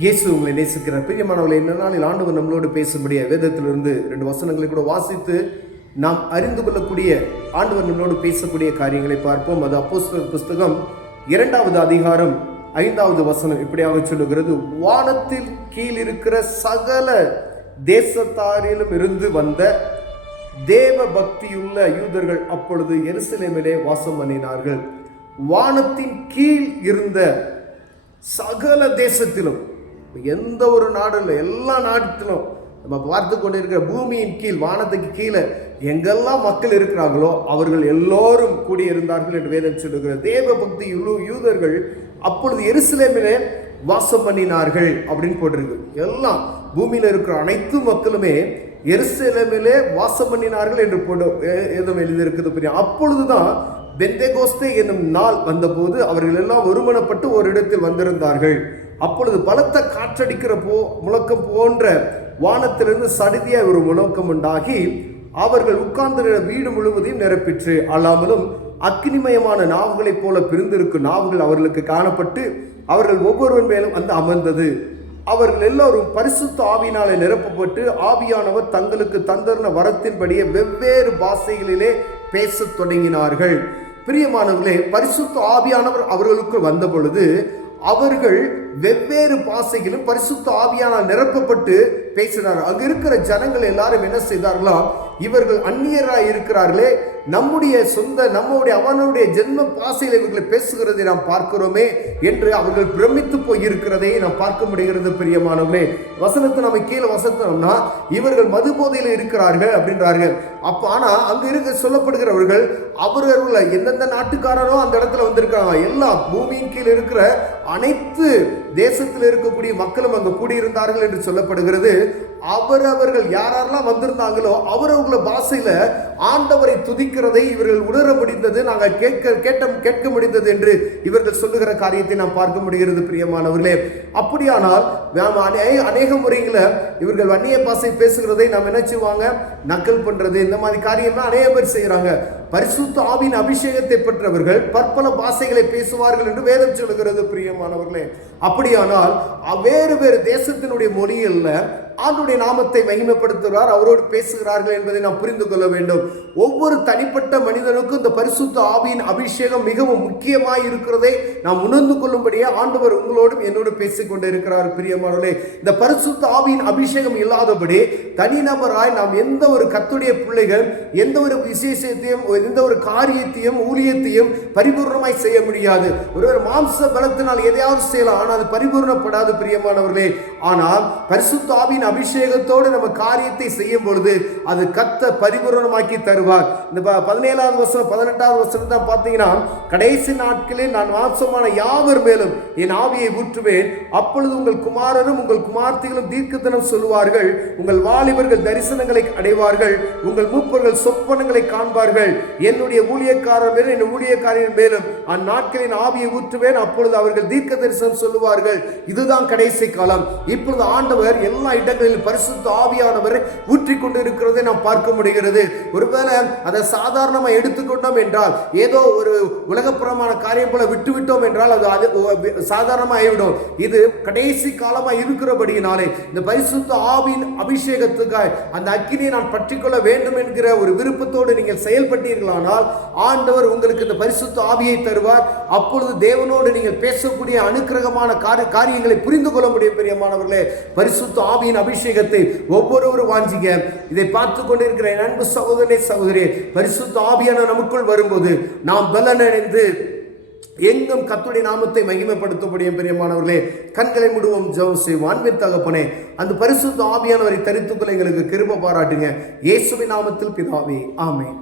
இயேசு உங்களை நேசிக்கிறார். பிரியமானவர்களே, இந்த நாளில் ஆண்டவர் நம்மளோடு பேசும்படிய வேதத்திலிருந்து 2 வசனங்களை கூட வாசித்து நாம் அறிந்து கொள்ளக்கூடிய, ஆண்டவர் நம்மளோடு பேசக்கூடிய காரியங்களை பார்ப்போம். அது அப்போஸ்தலர் புஸ்தகம் 2வது அதிகாரம் 5வது வசனம் இப்படியாக சொல்லுகிறது: வானத்தில் கீழ் இருக்கிற சகல தேசத்தாரிலும் இருந்து வந்த தேவ பக்தியுள்ள யூதர்கள் அப்பொழுது எருசலேமிலே வாசம் பண்ணினார்கள். வானத்தின் கீழ் இருந்த சகல தேசத்திலும், எந்த ஒரு நாடு இல்லை, எல்லா நாட்டிலும் நம்ம பார்த்து கொண்டிருக்கிற பூமியின் கீழ், வானத்துக்கு கீழே எங்கெல்லாம் மக்கள் இருக்கிறார்களோ அவர்கள் எல்லோரும் கூடியிருந்தார்கள் என்று வேதம் சொல்லுகிறது. தேவ பக்தி யூதர்கள் அப்பொழுது எருசலேமிலே வாசம் பண்ணினார்கள் அப்படின்னு போட்டிருக்கு. எல்லாம் பூமியில் இருக்கிற அனைத்து மக்களுமே எருசலேமிலே வாசம் பண்ணினார்கள் என்று ஏதும் எழுதியிருக்குது. அப்பொழுதுதான் பெந்தெகோஸ்தே என்னும் நாள் வந்தபோது அவர்கள் எல்லாம் ஒருமனப்பட்டு ஒரு இடத்தில் வந்திருந்தார்கள். அப்பொழுது பலத்த காற்றடிக்கிற முழக்கம் போன்ற வானத்திலிருந்து சடுதியாய் ஒரு முழக்கம் உண்டாகி அவர்கள் உட்கார்ந்த வீடு முழுவதையும் நிரப்பிற்று. அல்லாமலும் அக்னிமயமான நாவுகளைப் போல பிரிந்திருக்கும் நாவுகள் அவர்களுக்கு காணப்பட்டு அவர்கள் ஒவ்வொருவன் மேலும் வந்து அமர்ந்தது. அவர்கள் எல்லோரும் பரிசுத்த ஆவியினாலே நிரப்பப்பட்டு ஆவியானவர் தங்களுக்கு தந்தருன வரத்தின்படியே வெவ்வேறு பாஷைகளிலே பேசத் தொடங்கினார்கள். பிரியமானவர்களே, பரிசுத்த ஆவியானவர் அவர்களுக்கு வந்த பொழுது அவர்கள் வெவ்வேறு பாஷைகளும் பரிசுத்த ஆவியானால் நிரப்பப்பட்டு பேசினார். அங்கு இருக்கிற ஜனங்கள் எல்லாரும் என்ன செய்தார்களாம், இவர்கள் அந்நியராய் இருக்கிறார்களே, நம்முடைய அவனுடைய ஜென்ம பாஷையில் இவர்களை பேசுகிறதை நாம் பார்க்கிறோமே என்று அவர்கள் பிரமித்து போயிருக்கிறதை நாம் பார்க்க முடிகிறது. பிரியமானவர்களே, வசனத்தை நம்ம கீழே வசனம்னா இவர்கள் மது போதையில் இருக்கிறார்கள் அப்படின்றார்கள். ஆனா அங்க இருக்க சொல்லப்படுகிறவர்கள் அவர்கள் எந்தெந்த நாட்டுக்காரனோ அந்த இடத்துல வந்திருக்காங்க. எல்லா பூமியின் கீழ் இருக்கிற அனைத்து தேசத்தில் இருக்கக்கூடிய மக்களும் அங்கு கூடியிருந்தார்கள் என்று சொல்லப்படுகிறது. அவர்கள் யாரெல்லாம் வந்திருந்தாங்களோ அவரவர்கள பாஷையில ஆண்டவரை துதிக்கிறதை இவர்கள் உணர முடிந்தது, நாங்கள் கேட்க முடிந்தது என்று இவர்கள் சொல்லுகிற காரியத்தை நாம் பார்க்க முடிகிறது. பிரியமானவர்களே, அப்படியானால் அநேக முறைகளை இவர்கள் அந்நிய பாஷை பேசுகிறதை நாம் என்ன செய்வாங்க, நக்கல் பண்றது, இந்த மாதிரி காரியம்லாம் அநேக பேர் செய்யறாங்க. பரிசுத்த ஆவியின் அபிஷேகத்தை பெற்றவர்கள் பற்பல பாஷைகளை பேசுவார்கள் என்று வேதம் சொல்லுகிறது. பிரியமானவர்களே, அப்படியானால் வேறு வேறு தேசத்தினுடைய மொழிகள்ல ஆண்டுடைய நாமத்தை மகிமைப்படுத்துகிறார், அவரோடு பேசுகிறார்கள் என்பதை நாம் புரிந்து கொள்ள வேண்டும். ஒவ்வொரு தனிப்பட்ட மனிதனுக்கும் இந்த பரிசுத்த ஆவியின் அபிஷேகம் மிகவும் முக்கியமாய் இருக்கிறதை நாம் உணர்ந்து கொள்ளும்படியே ஆண்டவர் உங்களோடும் என்னோடு பேசிக் கொண்டிருக்கிறார். பிரியமானவர்களே, இந்த பரிசுத்த ஆவியின் அபிஷேகம் இல்லாதபடி தனிநபராய் நாம் எந்த ஒரு கர்த்தருடைய பிள்ளைகள் எந்த ஒரு விசேஷத்தையும் எந்த ஒரு காரியத்தையும் ஊழியத்தையும் பரிபூர்ணமாய் செய்ய முடியாது. ஒரு மாம்ச பலத்தினால் எதையாவது செய்யலாம், ஆனால் அது பரிபூர்ணப்படாது. பிரியமானவர்களே, ஆனால் பரிசுத்த ஆவியின் அபிஷேகத்தோடு நம்ம காரியத்தை செய்யும் பொழுது அது கர்த்தர் பரிபூரணமாக்கி தருவார். இந்த 17வது வசனம் 18வது வசனம் தான் பார்த்தீங்கன்னா, கடைசி நாட்களில் நான் மாம்சமான யாவர் மேலும் என் ஆவியை ஊற்றுவேன், அப்பொழுது உங்கள் குமாரரும் உங்கள் குமார்த்திகளும் தீர்க்கதரிசனம் சொல்லுவார்கள், உங்கள் வாலிபர்கள் தரிசனங்களை அடைவார்கள், உங்கள் மூப்பர்கள் சொப்பனங்களை காண்பார்கள், என்னுடைய ஊழியக்காரர் மேலும் என் ஊழியக்காரரின் மேலும் அந்நாட்களின் ஆவியை ஊற்றுவேன், அப்பொழுது அவர்கள் தீர்க்க தரிசனம் சொல்லுவார்கள். இதுதான் கடைசி காலம். இப்பொழுது ஆண்டவர் எல்லா இடங்களில் பரிசுத்த ஆவியானவர் ஊற்றிக் கொண்டு இருக்கிறதை நாம் பார்க்க முடிகிறது. ஒருவேளை அதை சாதாரணமா எடுத்துக்கொண்டோம் என்றால், ஏதோ ஒரு உலகப்புறமான காரியம் போல விட்டுவிட்டோம் என்றால் அது சாதாரணமா ஆகிவிடும். இது கடைசி காலமா இருக்கிறபடியினாலே இந்த பரிசுத்த ஆவியின் அபிஷேகத்துக்காய் அந்த அக்கினியை நான் பற்றிக்கொள்ள வேண்டும் என்கிற ஒரு விருப்பத்தோடு நீங்கள் செயல்பட்டீர்களானால் ஆண்டவர் உங்களுக்கு இந்த பரிசுத்த ஆவியை தருவார். அப்பொழுது தேவனோடு நீங்கள் பேசக்கூடிய அனுக்கிரகமான காரியங்களை புரிந்து கொள்ள முடியும். பிரியமானவர்களே, பரிசுத்த ஆவியின் அபிஷேகத்தை ஒவ்வொருவரும் வாஞ்சிங்க. இதை பார்த்து கொண்டிருக்கிற அன்பு சகோதரனே சகோதரியே, பரிசுத்த ஆவியான நமக்குள் வரும்போது நாம் பலனடைந்து எங்கும் கர்த்தருடைய நாமத்தை மகிமைப்படுத்த முடியும். பிரியமானவர்களே, கண்களை மூடுவோம், ஜெபம் செய்வோம். அன்பின் தகப்பனே, அந்த பரிசுத்த ஆவியானவரை தரித்துக்கொள்ள எங்களுக்கு கிருபை பாராட்டுங்க. இயேசுவின் நாமத்தில் பிதாவே, ஆமென்.